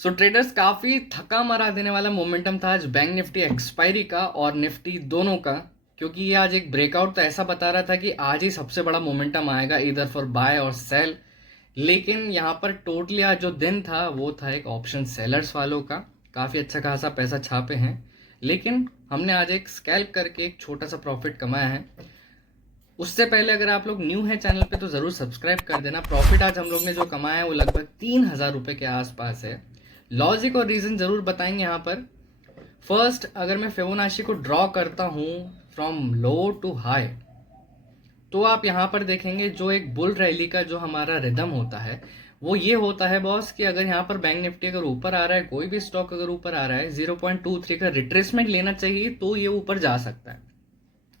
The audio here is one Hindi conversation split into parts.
सो ट्रेडर्स काफ़ी थका मरा देने वाला मोमेंटम था आज बैंक निफ्टी एक्सपायरी का और निफ्टी दोनों का, क्योंकि ये आज एक ब्रेकआउट तो ऐसा बता रहा था कि आज ही सबसे बड़ा मोमेंटम आएगा इधर फॉर बाय और सेल। लेकिन यहाँ पर टोटली आज जो दिन था वो था एक ऑप्शन सेलर्स वालों का, काफ़ी अच्छा खासा पैसा छापे हैं। लेकिन हमने आज एक स्कैल्प करके एक छोटा सा प्रॉफिट कमाया है। उससे पहले अगर आप लोग न्यू हैं चैनल पे तो ज़रूर सब्सक्राइब कर देना। प्रॉफिट आज हम लोग ने जो कमाया है वो लगभग 3,000 रुपये के आसपास है। लॉजिक और रीज़न ज़रूर बताएंगे यहाँ पर। फर्स्ट, अगर मैं फिबोनाची को ड्रॉ करता हूँ फ्रॉम लो टू हाई, तो आप यहाँ पर देखेंगे जो एक बुल रैली का जो हमारा रिदम होता है वो ये होता है बॉस कि अगर यहाँ पर बैंक निफ्टी अगर ऊपर आ रहा है, कोई भी स्टॉक अगर ऊपर आ रहा है, 0.23 का रिट्रेसमेंट लेना चाहिए तो ये ऊपर जा सकता है।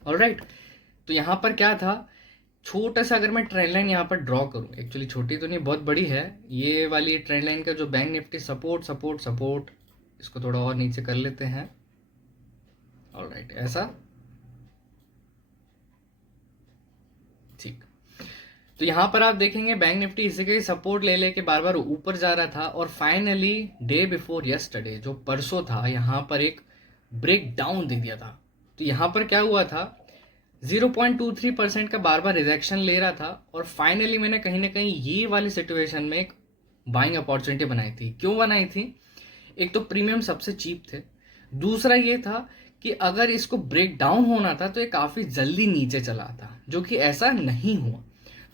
ऑलराइट, तो यहाँ पर क्या था, छोटा सा अगर मैं ट्रेंड लाइन यहाँ पर ड्रॉ करूँ, एक्चुअली छोटी तो नहीं बहुत बड़ी है ये वाली ट्रेंड लाइन का जो bank Nifty support support support, इसको थोड़ा और नीचे कर लेते हैं। ऑलराइट, ऐसा ठीक। तो यहाँ पर आप देखेंगे बैंक निफ्टी इसी का ही सपोर्ट ले लेके बार बार ऊपर जा रहा था और फाइनली डे बिफोर यस्टरडे जो परसों था यहाँ पर एक ब्रेक डाउन दे दिया था। तो यहाँ पर क्या हुआ था, 0.23% का बार बार रिजेक्शन ले रहा था और फाइनली मैंने कहीं ना कहीं ये वाली सिचुएशन में एक बाइंग अपॉर्चुनिटी बनाई थी। क्यों बनाई थी, एक तो प्रीमियम सबसे चीप थे, दूसरा ये था कि अगर इसको ब्रेक डाउन होना था तो ये काफ़ी जल्दी नीचे चला था, जो कि ऐसा नहीं हुआ।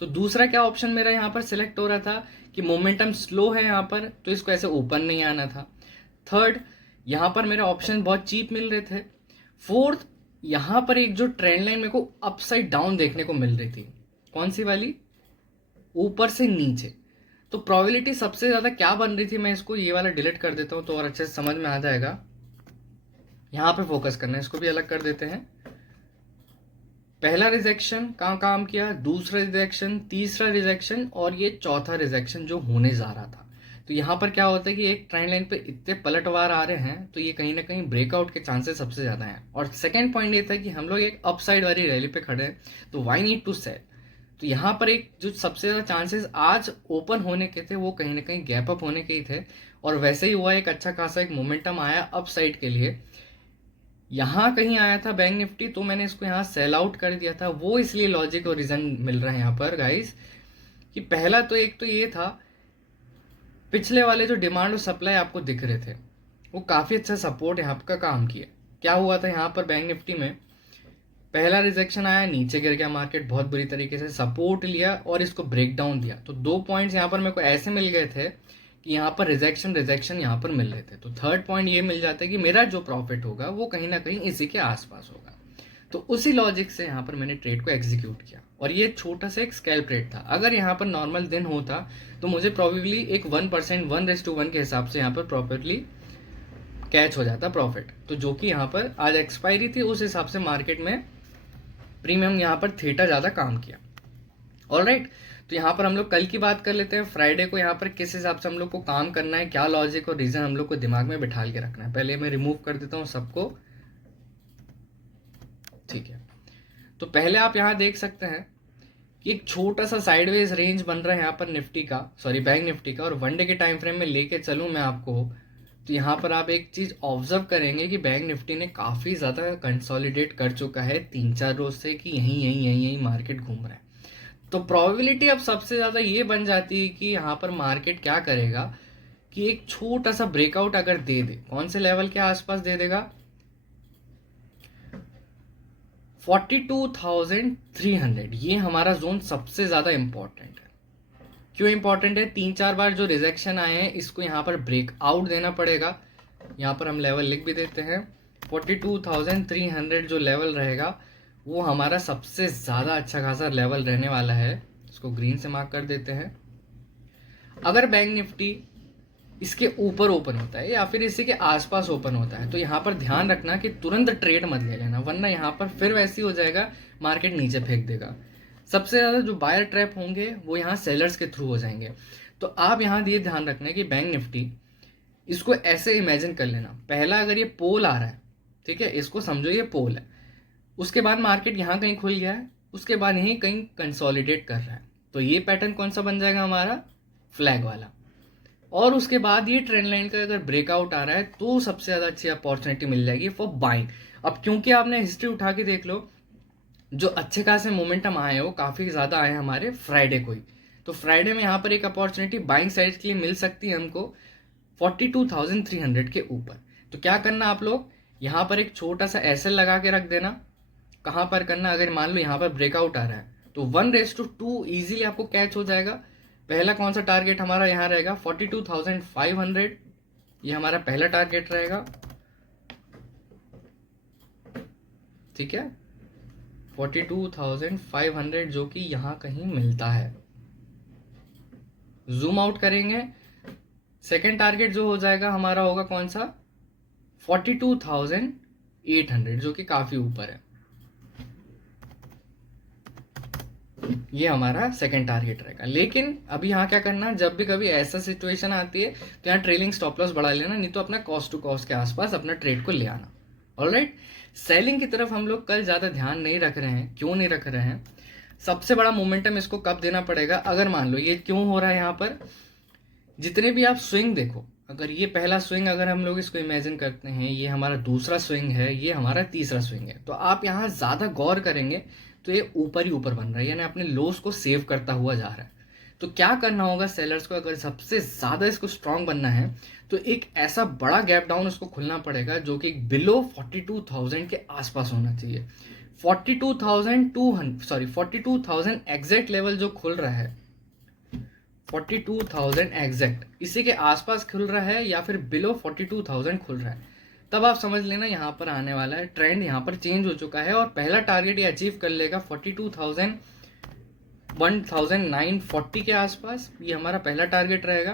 तो दूसरा क्या ऑप्शन मेरा यहाँ पर सिलेक्ट हो रहा था कि मोमेंटम स्लो है यहाँ पर तो इसको ऐसे ऊपर नहीं आना था। थर्ड, यहाँ पर मेरे ऑप्शन बहुत चीप मिल रहे थे। फोर्थ, यहाँ पर एक जो ट्रेंड लाइन मेरे को अपसाइड डाउन देखने को मिल रही थी, कौन सी वाली, ऊपर से नीचे। तो प्रोबेबिलिटी सबसे ज़्यादा क्या बन रही थी, मैं इसको ये वाला डिलीट कर देता हूँ तो और अच्छे से समझ में आ जाएगा। यहाँ पे फोकस करना है, इसको भी अलग कर देते हैं। पहला रिजेक्शन कहाँ काम किया, दूसरा रिजेक्शन, तीसरा रिजेक्शन और ये चौथा रिजेक्शन जो होने जा रहा था। तो यहाँ पर क्या होता है कि एक ट्रेंड लाइन पे इतने पलटवार आ रहे हैं तो ये कहीं ना कहीं ब्रेकआउट के चांसेस सबसे ज़्यादा हैं। और सेकंड पॉइंट ये था कि हम लोग एक अपसाइड वाली रैली पे खड़े हैं तो वाई नीड टू सेल। तो यहाँ पर एक जो सबसे ज़्यादा चांसेस आज ओपन होने के थे वो कहीं ना कहीं गैप अप होने के ही थे और वैसे ही हुआ, एक अच्छा खासा एक मोमेंटम आया अप साइड के लिए। यहाँ कहीं आया था बैंक निफ्टी तो मैंने इसको यहाँ सेल आउट कर दिया था। वो इसलिए लॉजिक और रीज़न मिल रहा है यहाँ पर गाइस कि पहला तो एक तो ये था, पिछले वाले जो डिमांड और सप्लाई आपको दिख रहे थे वो काफ़ी अच्छा सपोर्ट यहाँ का काम किया। क्या हुआ था यहाँ पर बैंक निफ्टी में, पहला रिजेक्शन आया, नीचे गिर गया मार्केट बहुत बुरी तरीके से, सपोर्ट लिया और इसको ब्रेक डाउन दिया। तो 2 पॉइंट्स यहाँ पर मेरे को ऐसे मिल गए थे कि यहाँ पर रिजेक्शन यहाँ पर मिल रहे थे। तो थर्ड पॉइंट ये मिल जाता है कि मेरा जो प्रॉफिट होगा वो कहीं ना कहीं इसी के आसपास होगा। तो उसी लॉजिक से यहाँ पर मैंने ट्रेड को एग्जीक्यूट किया और ये छोटा सा एक स्कैल्प ट्रेड था। अगर यहाँ पर नॉर्मल दिन होता तो मुझे प्रोबेबली एक 1%, 1:1 के हिसाब से यहाँ पर प्रॉपरली कैच हो जाता प्रॉफिट। तो जो कि यहाँ पर आज एक्सपायरी थी उस हिसाब से मार्केट में प्रीमियम यहाँ पर थीटा ज़्यादा काम किया। ऑलराइट, तो यहाँ पर हम लोग कल की बात कर लेते हैं, फ्राइडे को यहाँ पर किस हिसाब से हम लोग को काम करना है, क्या लॉजिक और रीज़न हम लोग को दिमाग में बिठा के रखना है। पहले मैं रिमूव कर देता हूँ सबको, ठीक है। तो पहले आप यहाँ देख सकते हैं कि एक छोटा सा साइडवेज रेंज बन रहा है यहाँ पर निफ्टी का, सॉरी बैंक निफ्टी का, और वन डे के टाइम फ्रेम में लेके चलूँ मैं आपको तो यहाँ पर आप एक चीज़ ऑब्जर्व करेंगे कि बैंक निफ्टी ने काफ़ी ज़्यादा कंसोलिडेट कर चुका है 3-4 रोज से कि यहीं यहीं यहीं यहीं मार्केट घूम रहा है। तो प्रोबेबिलिटी अब सबसे ज़्यादा ये बन जाती है कि यहाँ पर मार्केट क्या करेगा कि एक छोटा सा ब्रेकआउट अगर दे दे, कौन से लेवल के आसपास दे देगा, 42,300, ये हमारा जोन सबसे ज़्यादा इंपॉर्टेंट है। क्यों इंपॉर्टेंट है, 3-4 बार जो रिजेक्शन आए हैं इसको यहाँ पर ब्रेकआउट देना पड़ेगा। यहाँ पर हम लेवल लिख भी देते हैं, 42,300 जो लेवल रहेगा वो हमारा सबसे ज़्यादा अच्छा खासा लेवल रहने वाला है। इसको ग्रीन से मार्क कर देते हैं। अगर बैंक निफ्टी इसके ऊपर ओपन होता है या फिर इसी के आसपास ओपन होता है तो यहाँ पर ध्यान रखना कि तुरंत ट्रेड मत ले लेना, वरना यहाँ पर फिर वैसे हो जाएगा, मार्केट नीचे फेंक देगा। सबसे ज़्यादा जो बायर ट्रैप होंगे वो यहाँ सेलर्स के थ्रू हो जाएंगे। तो आप यहाँ ये ध्यान रखना है कि बैंक निफ्टी इसको ऐसे इमेजिन कर लेना, पहला अगर ये पोल आ रहा है, ठीक है, इसको समझो ये पोल है, उसके बाद मार्केट यहाँ कहीं खुल गया है, उसके बाद यहीं कहीं कंसोलिडेट कर रहा है, तो ये पैटर्न कौन सा बन जाएगा हमारा, फ्लैग वाला। और उसके बाद ये ट्रेंड लाइन का अगर ब्रेकआउट आ रहा है तो सबसे ज्यादा अच्छी अपॉर्चुनिटी मिल जाएगी फॉर बाइंग। अब क्योंकि आपने हिस्ट्री उठा के देख लो, जो अच्छे खासे मोमेंटम आए हो काफी ज्यादा आए हमारे फ्राइडे को ही। तो फ्राइडे में यहाँ पर एक अपॉर्चुनिटी बाइंग साइड के लिए मिल सकती है हमको 42,300 के ऊपर। तो क्या करना आप लोग, यहाँ पर एक छोटा सा एसएल लगा के रख देना। कहां पर करना, अगर मान लो यहाँ पर ब्रेकआउट आ रहा है तो 1:2 इजीली आपको कैच हो जाएगा। पहला कौन सा टारगेट हमारा यहाँ रहेगा 42,500, ये हमारा पहला टारगेट रहेगा। ठीक है, 42,500 जो कि यहाँ कहीं मिलता है। जूम आउट करेंगे, सेकेंड टारगेट जो हो जाएगा हमारा होगा कौन सा 42,800 जो कि काफी ऊपर है। ये हमारा सेकंड टारगेट रहेगा। लेकिन अभी यहाँ क्या करना, जब भी कभी ऐसा सिचुएशन आती है तो यहाँ ट्रेलिंग स्टॉप लॉस बढ़ा लेना, नहीं तो अपना कॉस्ट टू कॉस्ट के आसपास अपना ट्रेड को ले आना। ऑलराइट, सेलिंग की तरफ हम लोग कल ज्यादा ध्यान नहीं रख रहे हैं। क्यों नहीं रख रहे हैं, सबसे बड़ा मोमेंटम इसको कब देना पड़ेगा, अगर मान लो ये क्यों हो रहा है यहाँ पर, जितने भी आप स्विंग देखो, अगर ये पहला स्विंग अगर हम लोग इसको इमेजिन करते हैं, ये हमारा दूसरा स्विंग है, ये हमारा तीसरा स्विंग है, तो आप यहाँ ज्यादा गौर करेंगे तो ये ऊपर ही ऊपर बन रहा है, यानी अपने लोस को सेव करता हुआ जा रहा है। तो क्या करना होगा सेलर्स को, अगर सबसे ज्यादा इसको स्ट्रांग बनना है तो एक ऐसा बड़ा गैप डाउन उसको खुलना पड़ेगा जो कि बिलो 42,000 के आसपास होना चाहिए। 42,000 एग्जैक्ट लेवल जो खुल रहा है, 42,000 एग्जैक्ट इसी के आसपास खुल रहा है या फिर बिलो 42,000 खुल रहा है, तब आप समझ लेना यहाँ पर आने वाला है, ट्रेंड यहाँ पर चेंज हो चुका है और पहला टारगेट ये अचीव कर लेगा 42,000 1940 के आसपास। ये हमारा पहला टारगेट रहेगा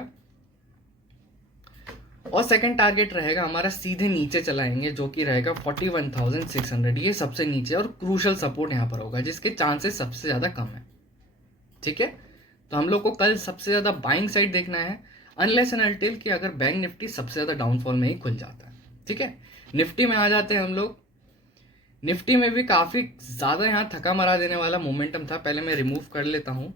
और सेकंड टारगेट रहेगा हमारा सीधे नीचे चलाएंगे जो कि रहेगा 41,600। ये सबसे नीचे और क्रूशल सपोर्ट यहाँ पर होगा जिसके चांसेस सबसे ज्यादा कम है। ठीक है, तो हम लोग को कल सबसे ज्यादा बाइंग साइड देखना है, अनलेस एंड अनटिल कि अगर बैंक निफ्टी सबसे ज्यादा डाउनफॉल में ही खुल जाता है। ठीक है, निफ्टी में आ जाते हैं हम लोग। निफ्टी में भी काफी ज्यादा यहाँ थका मरा देने वाला मोमेंटम था, पहले मैं रिमूव कर लेता हूं।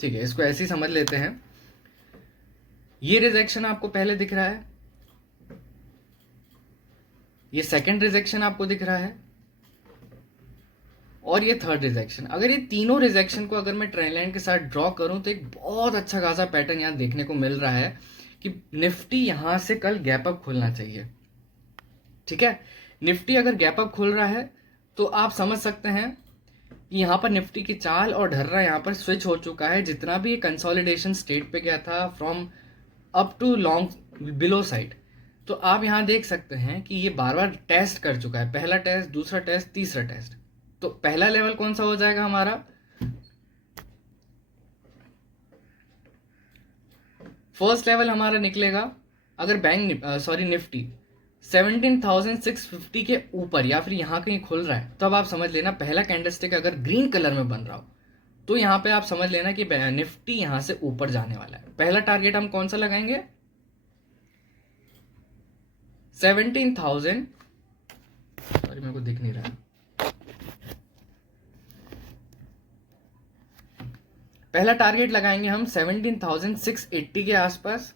ठीक है, इसको ऐसे ही समझ लेते हैं। ये रिजेक्शन आपको पहले दिख रहा है, ये सेकंड रिजेक्शन आपको दिख रहा है और ये थर्ड रिजेक्शन। अगर ये तीनों रिजेक्शन को अगर मैं ट्रेंड लाइन के साथ ड्रॉ करूं तो एक बहुत अच्छा खासा पैटर्न यहां देखने को मिल रहा है कि निफ्टी यहां से कल गैप अप खुलना चाहिए। ठीक है, निफ्टी अगर गैप अप खुल रहा है तो आप समझ सकते हैं कि यहां पर निफ्टी की चाल और ढर्रा यहां पर स्विच हो चुका है। जितना भी कंसोलिडेशन स्टेट पे गया था from up to long below side, तो आप यहां देख सकते हैं कि ये बार बार टेस्ट कर चुका है, पहला टेस्ट, दूसरा टेस्ट, तीसरा टेस्ट। तो पहला लेवल कौन सा हो जाएगा हमारा, फर्स्ट लेवल हमारा निकलेगा अगर बैंक निफ्टी 17,650 के ऊपर या फिर यहां कहीं खुल रहा है, तब आप समझ लेना पहला कैंडलस्टिक अगर ग्रीन कलर में बन रहा हो तो यहां पे आप समझ लेना कि निफ्टी यहां से ऊपर जाने वाला है। पहला टारगेट हम कौन सा लगाएंगे 17,000, सॉरी मेरे को दिख नहीं रहा है, पहला टारगेट लगाएंगे हम 17,680 के आसपास।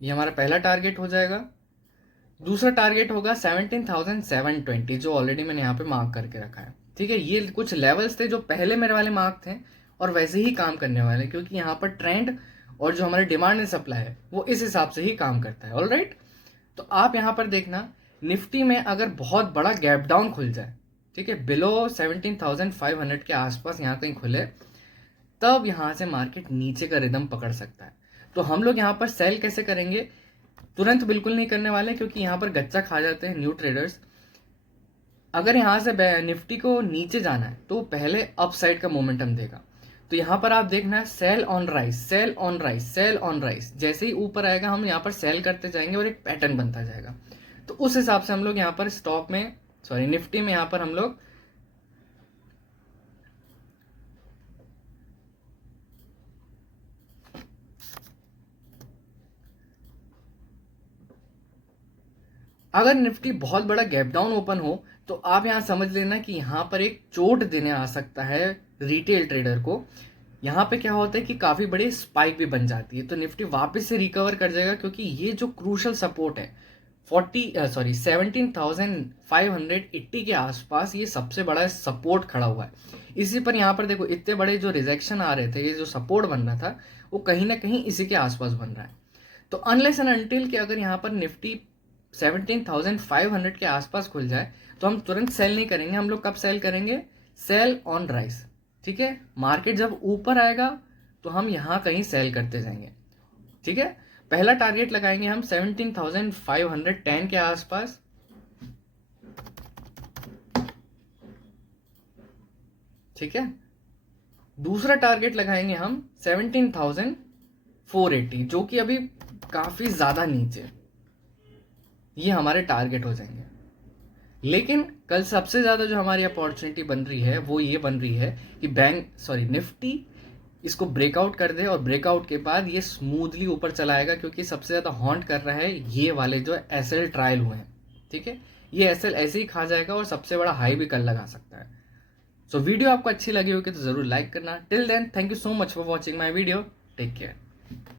ये हमारा पहला टारगेट हो जाएगा। दूसरा टारगेट होगा 17,720 जो ऑलरेडी मैंने यहाँ पे मार्क करके रखा है। ठीक है, ये कुछ लेवल्स थे जो पहले मेरे वाले मार्क थे और वैसे ही काम करने वाले, क्योंकि यहाँ पर ट्रेंड और जो हमारे डिमांड एंड सप्लाई है वो इस हिसाब से ही काम करता है। ऑलराइट, तो आप यहाँ पर देखना निफ्टी में अगर बहुत बड़ा गैप डाउन खुल जाए, ठीक है, बिलो 17,500 के आसपास यहाँ कहीं खुले, तब यहां से मार्केट नीचे का रिदम पकड़ सकता है। तो हम लोग यहाँ पर सेल कैसे करेंगे, तुरंत बिल्कुल नहीं करने वाले क्योंकि यहां पर गच्चा खा जाते हैं न्यू ट्रेडर्स। अगर यहां से निफ्टी को नीचे जाना है तो पहले अप साइड का मोमेंटम देगा। तो यहां पर आप देखना sell on rise, sell on rise, sell on rise, जैसे ही ऊपर आएगा हम यहां पर सेल करते जाएंगे और एक पैटर्न बनता जाएगा। तो उस हिसाब से हम लोग यहाँ पर स्टॉक में निफ्टी में यहां पर हम लोग अगर निफ्टी बहुत बड़ा गैप डाउन ओपन हो तो आप यहाँ समझ लेना कि यहाँ पर एक चोट देने आ सकता है रिटेल ट्रेडर को। यहाँ पे क्या होता है कि काफी बड़ी स्पाइक भी बन जाती है, तो निफ्टी वापस से रिकवर कर जाएगा, क्योंकि ये जो क्रूशल सपोर्ट है 17,580 के आसपास ये सबसे बड़ा सपोर्ट खड़ा हुआ है। इसी पर यहाँ पर देखो इतने बड़े जो रिजेक्शन आ रहे थे, ये जो सपोर्ट बन रहा था वो कहीं ना कहीं इसी के आसपास बन रहा है। तो अनलेस एंड अनटिल कि अगर यहाँ पर निफ्टी 17,500 के आसपास खुल जाए तो हम तुरंत सेल नहीं करेंगे। हम लोग कब सेल करेंगे? Sell on rise. ठीक है, मार्केट जब ऊपर आएगा तो हम यहां कहीं सेल करते जाएंगे। ठीक है, पहला टारगेट लगाएंगे हम 17,510 के आसपास। ठीक है, दूसरा टारगेट लगाएंगे हम 17,480, जो कि अभी काफी ज्यादा नीचे। ये हमारे टारगेट हो जाएंगे। लेकिन कल सबसे ज्यादा जो हमारी अपॉर्चुनिटी बन रही है वो ये बन रही है कि निफ्टी इसको ब्रेकआउट कर दे, और ब्रेकआउट के बाद ये स्मूथली ऊपर चलाएगा, क्योंकि सबसे ज्यादा हॉन्ट कर रहा है ये वाले जो एसएल ट्रायल हुए हैं। ठीक है, ये एसएल ऐसे ही खा जाएगा और सबसे बड़ा हाई भी कल लगा सकता है। सो वीडियो आपको अच्छी लगी होगी तो जरूर लाइक करना। Till then, thank you so much for watching my video. Take care.